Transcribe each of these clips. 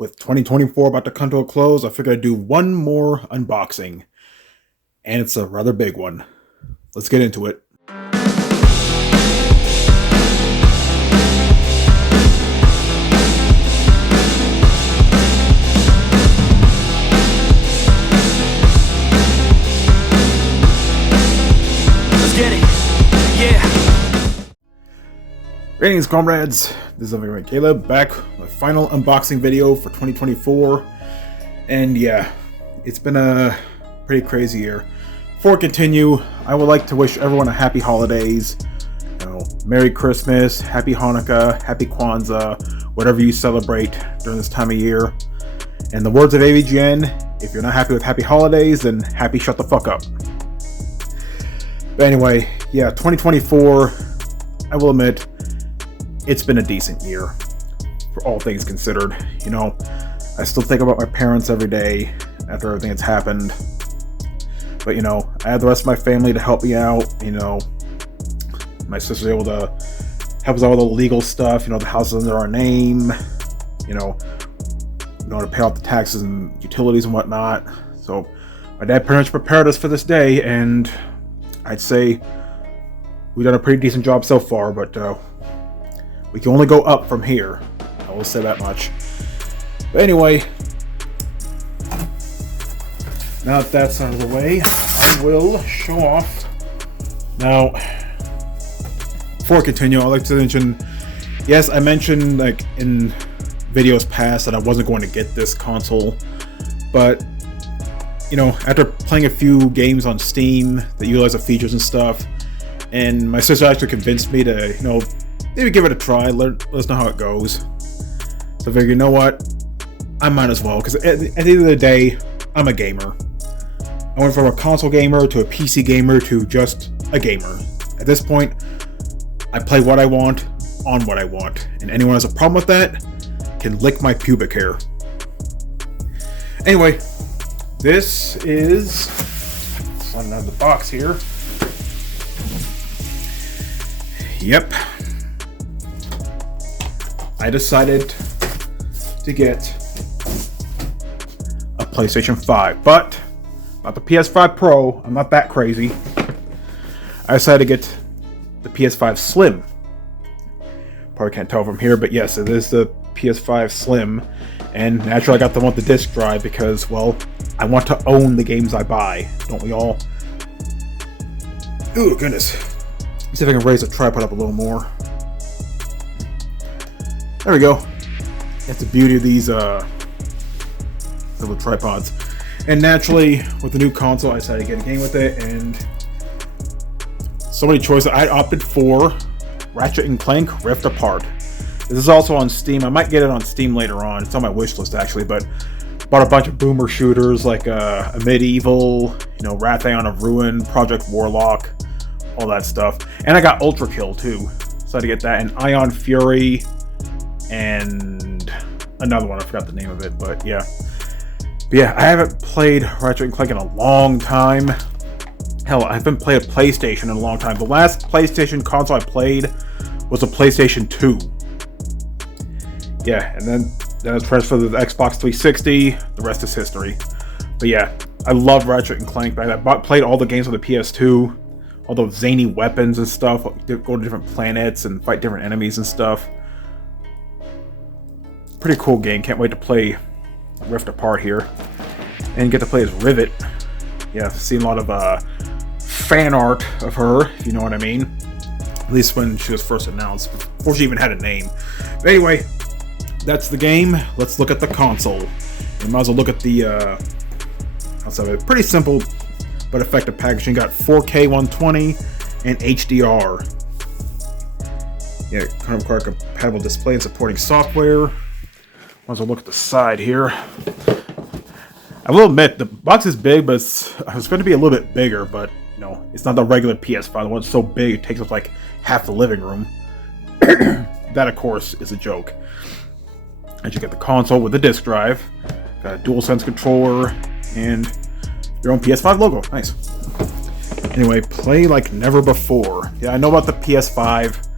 with 2024 about to come to a close, I figured I'd do one more unboxing. And it's a rather big one. Let's get into it. Let's get it. Yeah. Greetings, comrades. This is Caleb, back with my final unboxing video for 2024. And yeah, it's been a pretty crazy year. Before I continue, I would like to wish everyone a happy holidays. Merry Christmas, Happy Hanukkah, Happy Kwanzaa, whatever you celebrate during this time of year. In the words of AVGN, if you're not happy with happy holidays, then happy shut the fuck up. But anyway, yeah, 2024, I will admit, it's been a decent year, for all things considered. I still think about my parents every day after everything that's happened. But, I had the rest of my family to help me out. My sister's able to help us out with all the legal stuff. The house is under our name. To pay off the taxes and utilities and whatnot. So, my dad pretty much prepared us for this day, and I'd say we've done a pretty decent job so far, but we can only go up from here. I will say that much. But anyway, now that that's out of the way, I will show off. Now, before I continue, I'd like to mention, yes, I mentioned like in videos past that I wasn't going to get this console, but after playing a few games on Steam that utilize the features and stuff, and my sister actually convinced me to, maybe give it a try, let us know how it goes. So I figured, you know what, I might as well, because at the end of the day, I'm a gamer. I went from a console gamer to a PC gamer to just a gamer. At this point, I play what I want, on what I want, and anyone who has a problem with that can lick my pubic hair. Anyway, this is something out of the box here. Yep. I decided to get a PlayStation 5, but not the PS5 Pro. I'm not that crazy. I decided to get the PS5 Slim. Probably can't tell from here, but yes, it is the PS5 Slim. And naturally, I got the one with the disc drive because, well, I want to own the games I buy. Don't we all? Ooh, goodness. Let's see if I can raise the tripod up a little more. There we go. That's the beauty of these little tripods. And naturally, with the new console, I decided to get a game with it, and so many choices. I opted for Ratchet and Clank Rift Apart. This is also on Steam. I might get it on Steam later on. It's on my wish list, actually, but bought a bunch of boomer shooters like a Medieval, Ratchet on a Ruin, Project Warlock, all that stuff. And I got Ultra Kill, too. So I had to get that, and Ion Fury, and another one. I forgot the name of it, but yeah. But yeah, I haven't played Ratchet and Clank in a long time. Hell, I haven't played a PlayStation in a long time. The last PlayStation console I played was a PlayStation 2. Yeah, and then it was transferred to the Xbox 360. The rest is history. But yeah, I love Ratchet and Clank. I played all the games on the PS2. All those zany weapons and stuff. Go to different planets and fight different enemies and stuff. Pretty cool game. Can't wait to play Rift Apart here. And get to play as Rivet. Yeah, I've seen a lot of fan art of her, if you know what I mean. At least when she was first announced, before she even had a name. But anyway, that's the game. Let's look at the console. We might as well look at the pretty simple but effective packaging. Got 4K 120 and HDR. Yeah, kind of require compatible display and supporting software. Might as well look at the side here. I will admit, the box is big, but it's going to be a little bit bigger, but, it's not the regular PS5. The one's so big, it takes up like half the living room. That, of course, is a joke. And you get the console with the disc drive. Got a DualSense controller, and your own PS5 logo. Nice. Anyway, play like never before. Yeah, I know about the PS5.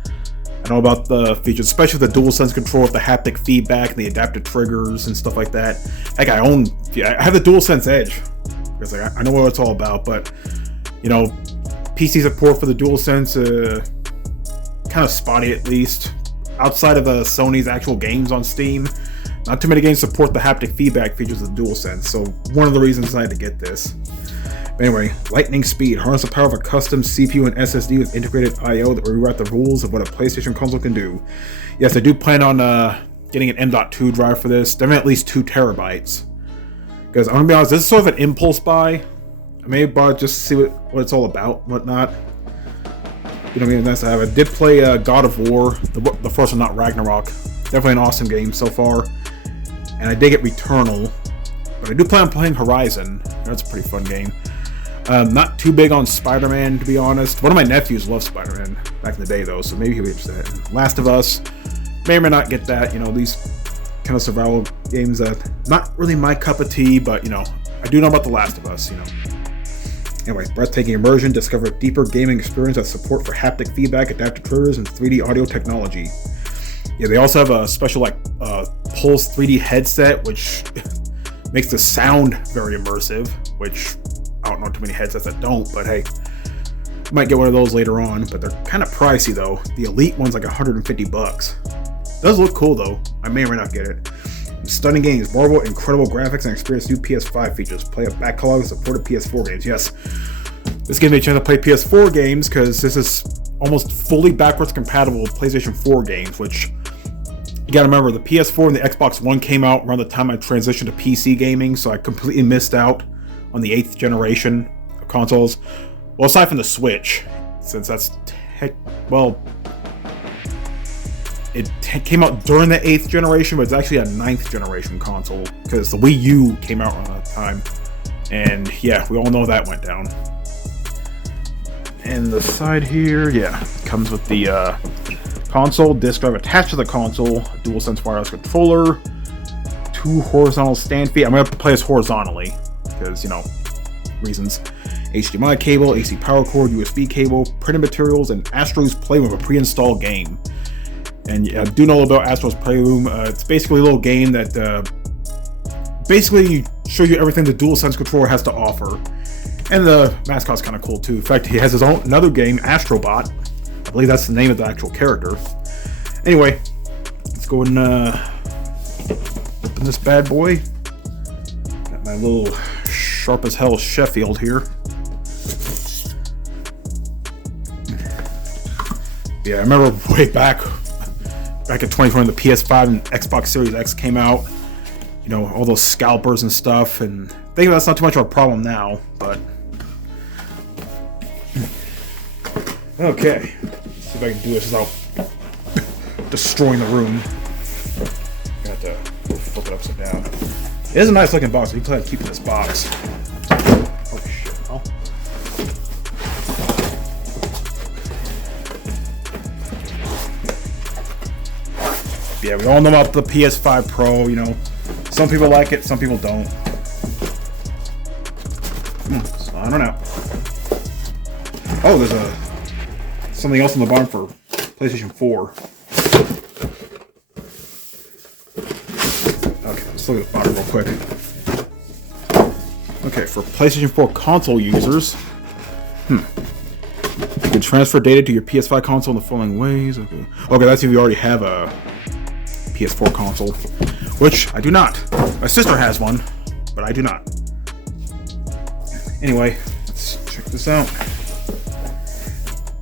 I know about the features, especially the DualSense control with the haptic feedback and the adaptive triggers and stuff like that. Like I have the DualSense Edge because like, I know what it's all about. But you know, PC support for the DualSense kind of spotty, at least outside of Sony's actual games on Steam. Not too many games support the haptic feedback features of the DualSense, so one of the reasons I had to get this. But anyway, lightning speed. Harness the power of a custom CPU and SSD with integrated I/O that will rewrite the rules of what a PlayStation console can do. Yes, I do plan on getting an M.2 drive for this. Definitely at least 2 terabytes. Because I'm gonna be honest, this is sort of an impulse buy. I may have bought it just to see what it's all about, whatnot. You know what I mean? Nice to have. I did play God of War, the first one, not Ragnarok. Definitely an awesome game so far. And I did get Returnal, but I do plan on playing Horizon. That's a pretty fun game. Not too big on Spider-Man, to be honest. One of my nephews loved Spider-Man back in the day, though, so maybe he'll be interested. Last of Us, may or may not get that. You know, these kind of survival games that not really my cup of tea, but you know, I do know about The Last of Us. You know. Anyway, breathtaking immersion. Discover a deeper gaming experience with support for haptic feedback, adaptive triggers, and 3D audio technology. Yeah, they also have a special Pulse 3D headset, which makes the sound very immersive, which I don't know too many headsets that don't, but hey, might get one of those later on, but they're kind of pricey though. The Elite one's like $150. Does look cool though. I may or may not get it. Stunning games, marvel incredible graphics, and experience new PS5 features. Play a back catalog of supported PS4 games. Yes, this gives me a chance to play PS4 games because this is almost fully backwards compatible with PlayStation 4 games, which you gotta remember, the PS4 and the Xbox One came out around the time I transitioned to PC gaming, so I completely missed out on the 8th generation of consoles. Well, aside from the Switch, since that's it came out during the 8th generation, but it's actually a 9th generation console because the Wii U came out around that time, and yeah, we all know that went down. And the side here, yeah, comes with the console, disc drive attached to the console, DualSense wireless controller, 2 horizontal stand feet. I'm gonna have to play this horizontally because, you know, reasons. HDMI cable, AC power cord, USB cable, printed materials, and Astro's Playroom, a pre-installed game. And yeah, I do know about Astro's Playroom. It's basically a little game that basically shows you everything the DualSense controller has to offer. And the mascot's kind of cool too. In fact, he has his own another game, Astrobot. I believe that's the name of the actual character. Anyway, let's go and open this bad boy. Got my little sharp as hell Sheffield here. Yeah, I remember way back in 2020 the PS5 and Xbox Series X came out. You know, all those scalpers and stuff, and I think that's not too much of a problem now, but okay. Let's see if I can do this without destroying the room. I have to flip it upside down. It is a nice looking box. So you can keep it in this box. Oh shit! Oh. Yeah, we all know about the PS5 Pro. You know, some people like it, some people don't. So I don't know. Oh, there's something else on the bottom for PlayStation 4. Okay, let's look at the bottom real quick. Okay, for PlayStation 4 console users, you can transfer data to your PS5 console in the following ways. Okay, that's if you already have a PS4 console, which I do not. My sister has one, but I do not. Anyway, let's check this out.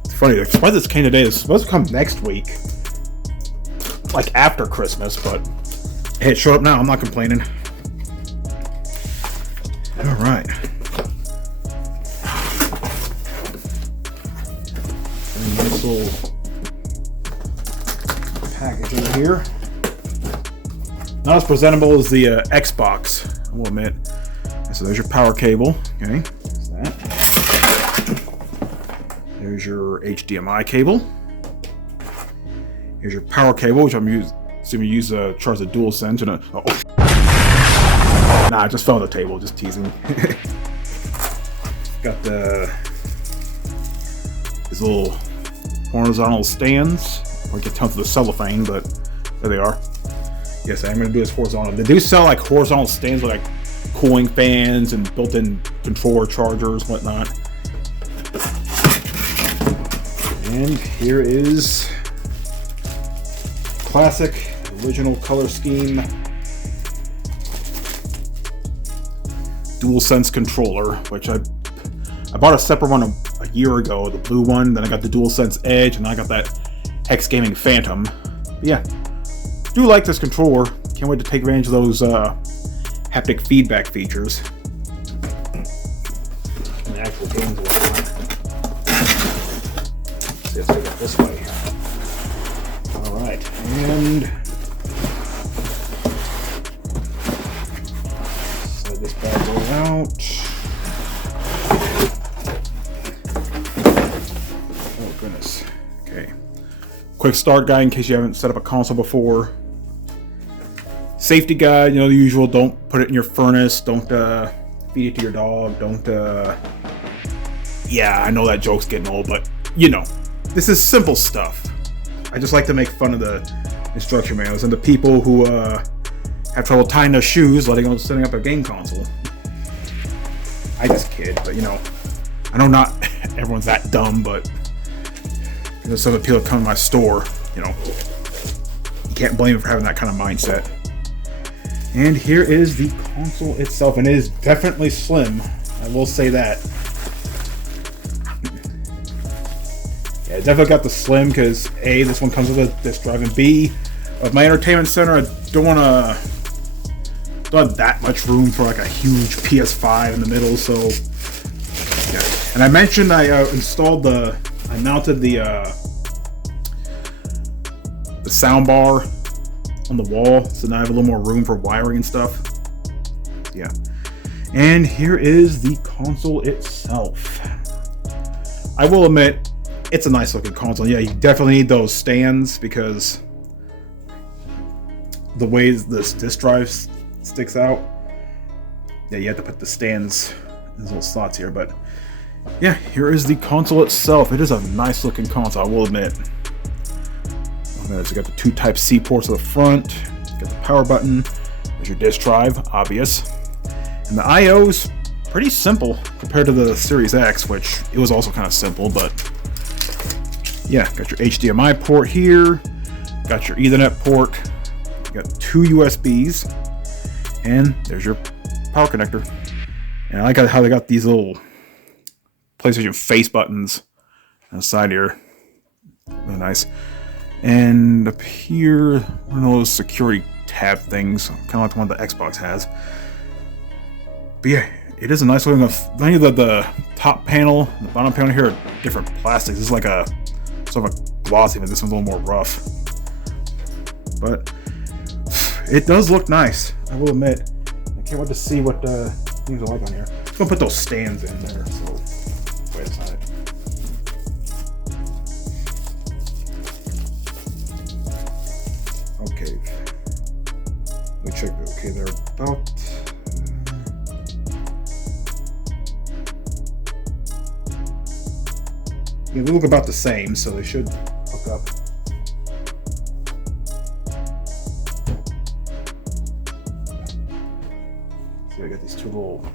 It's funny, why this came today. It's supposed to come next week, like after Christmas, but hey, it showed up now. I'm not complaining. All right. Nice little package in here. Not as presentable as the Xbox, I will admit. So there's your power cable. Okay, there's that. There's your HDMI cable. Here's your power cable, which I'm assuming you use to charge the DualSense. Nah, I just fell on the table, just teasing. Got these little horizontal stands. or get tons of the cellophane, but there they are. Yes, I'm gonna do this horizontal. They do sell like horizontal stands with like cooling fans and built-in controller chargers, whatnot. And here is classic original color scheme DualSense controller, which I bought a separate one a year ago, the blue one. Then I got the DualSense Edge, and then I got that Hex Gaming Phantom. But yeah, do like this controller. Can't wait to take advantage of those haptic feedback features. And the actual games will let's take it this way. All right, and slide this bad boy out. Oh goodness. Okay. Quick start guide in case you haven't set up a console before. Safety guide, you know, the usual. Don't put it in your furnace. Don't feed it to your dog. Don't. Yeah, I know that joke's getting old, but you know. This is simple stuff. I just like to make fun of the instruction manuals and the people who have trouble tying their shoes, letting go setting up a game console. I just kid, but you know, I know not everyone's that dumb, but there's some people that come to my store, you know, you can't blame them for having that kind of mindset. And here is the console itself, and it is definitely slim. I will say that. Yeah, I definitely got the slim because A, this one comes with a disk drive, and B, of my entertainment center, I don't have that much room for like a huge PS5 in the middle. So, yeah. And I mentioned I mounted the sound bar on the wall, so now I have a little more room for wiring and stuff. Yeah. And here is the console itself. I will admit, it's a nice looking console. Yeah, you definitely need those stands because the way this disk drive sticks out. Yeah, you have to put the stands in these little slots here. But yeah, here is the console itself. It is a nice looking console, I will admit. So you got the two Type-C ports at the front. You got the power button. There's your disk drive, obvious. And the I/O's pretty simple compared to the Series X, which it was also kind of simple, but yeah, got your HDMI port here, got your Ethernet port, you got two USBs, and there's your power connector. And I like how they got these little PlayStation face buttons on the side here. Really nice. And up here, one of those security tab things, kind of like the one that Xbox has. But yeah, it is a nice looking. Many of the top panel, the bottom panel here are different plastics. This is like a sort of a glossy, but this one's a little more rough. But it does look nice, I will admit. I can't wait to see what things are like on here. I'm gonna put those stands in there. So wait a second. Okay. Let me check. Okay, they're about. Yeah, they look about the same, so they should hook up. See, I got these two little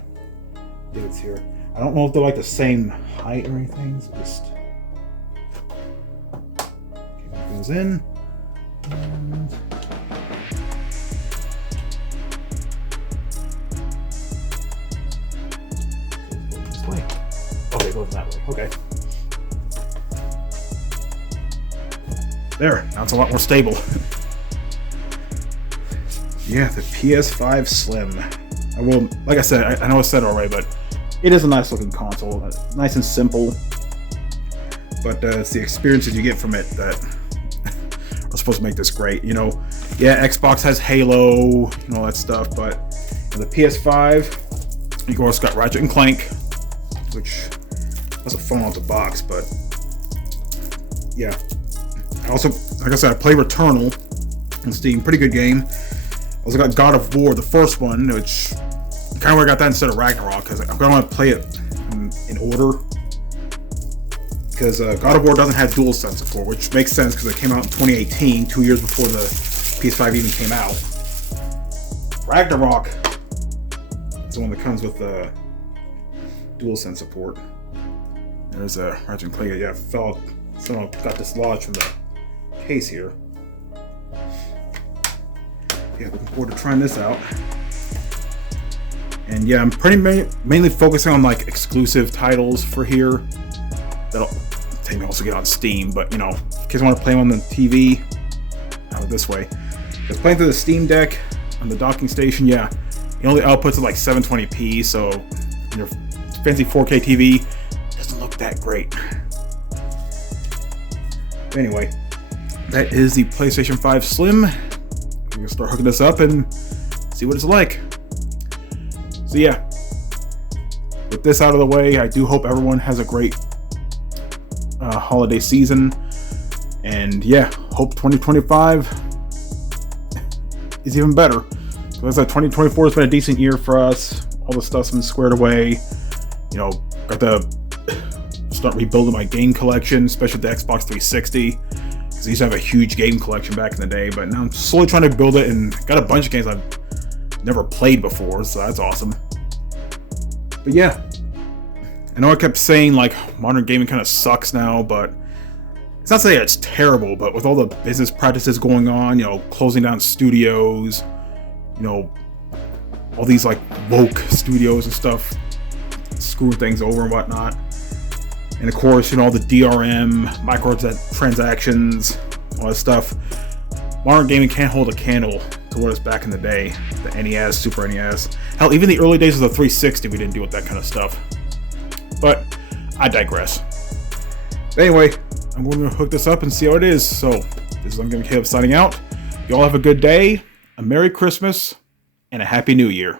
divots here. I don't know if they're like the same height or anything, so just keep those in. And this way. Oh, they go that way. Okay. There, now it's a lot more stable. Yeah, the PS5 Slim. I will, like I said, I know I said it already, but it is a nice looking console. Nice and simple. But it's the experiences you get from it that are supposed to make this great. You know, yeah, Xbox has Halo, you know, all that stuff, but the PS5, you also got Ratchet and Clank, which that's a fun out the box, but yeah. I also, like I said, I play Returnal on Steam, pretty good game. I also got God of War, the first one, which kind of where I got that instead of Ragnarok, because I'm going to play it in order. because God of War doesn't have DualSense support, which makes sense because it came out in 2018, 2 years before the PS5 even came out. Ragnarok is the one that comes with DualSense support. There's a Ratchet and Clank. Yeah, somehow got dislodged from the case here. Yeah, looking forward to trying this out. And yeah, I'm pretty mainly focusing on like exclusive titles for here. That'll take me also get on Steam, but you know, in case I want to play them on the TV, out this way. Just playing through the Steam Deck on the docking station, yeah, it only outputs at like 720p, so your fancy 4K TV doesn't look that great. But anyway, that is the PlayStation 5 Slim. We're gonna start hooking this up and see what it's like. So yeah, with this out of the way, I do hope everyone has a great holiday season, and yeah, hope 2025 is even better. Because 2024 has been a decent year for us. All the stuff's been squared away. You know, got to start rebuilding my game collection, especially the Xbox 360. I used to have a huge game collection back in the day, but now I'm slowly trying to build it and got a bunch of games I've never played before, so that's awesome. But yeah, I know I kept saying like modern gaming kind of sucks now, but it's not saying it's terrible, but with all the business practices going on, you know, closing down studios, you know, all these like woke studios and stuff, screwing things over and whatnot. And of course, you know, all the DRM, microtransactions, all that stuff. Modern gaming can't hold a candle to what it was back in the day. The NES, Super NES. Hell, even the early days of the 360, we didn't deal with that kind of stuff. But I digress. Anyway, I'm going to hook this up and see how it is. So, this is I'm going to Caleb signing out. You all have a good day, a Merry Christmas, and a Happy New Year.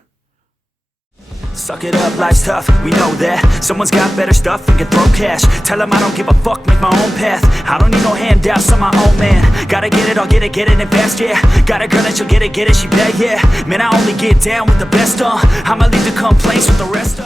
Suck it up, life's tough, we know that. Someone's got better stuff and can throw cash. Tell them I don't give a fuck, make my own path. I don't need no handouts, I'm my own man. Gotta get it, I'll get it in fast, yeah. Got a girl and she'll get it, she bad, yeah. Man, I only get down with the best, I'ma leave the complaints with the rest,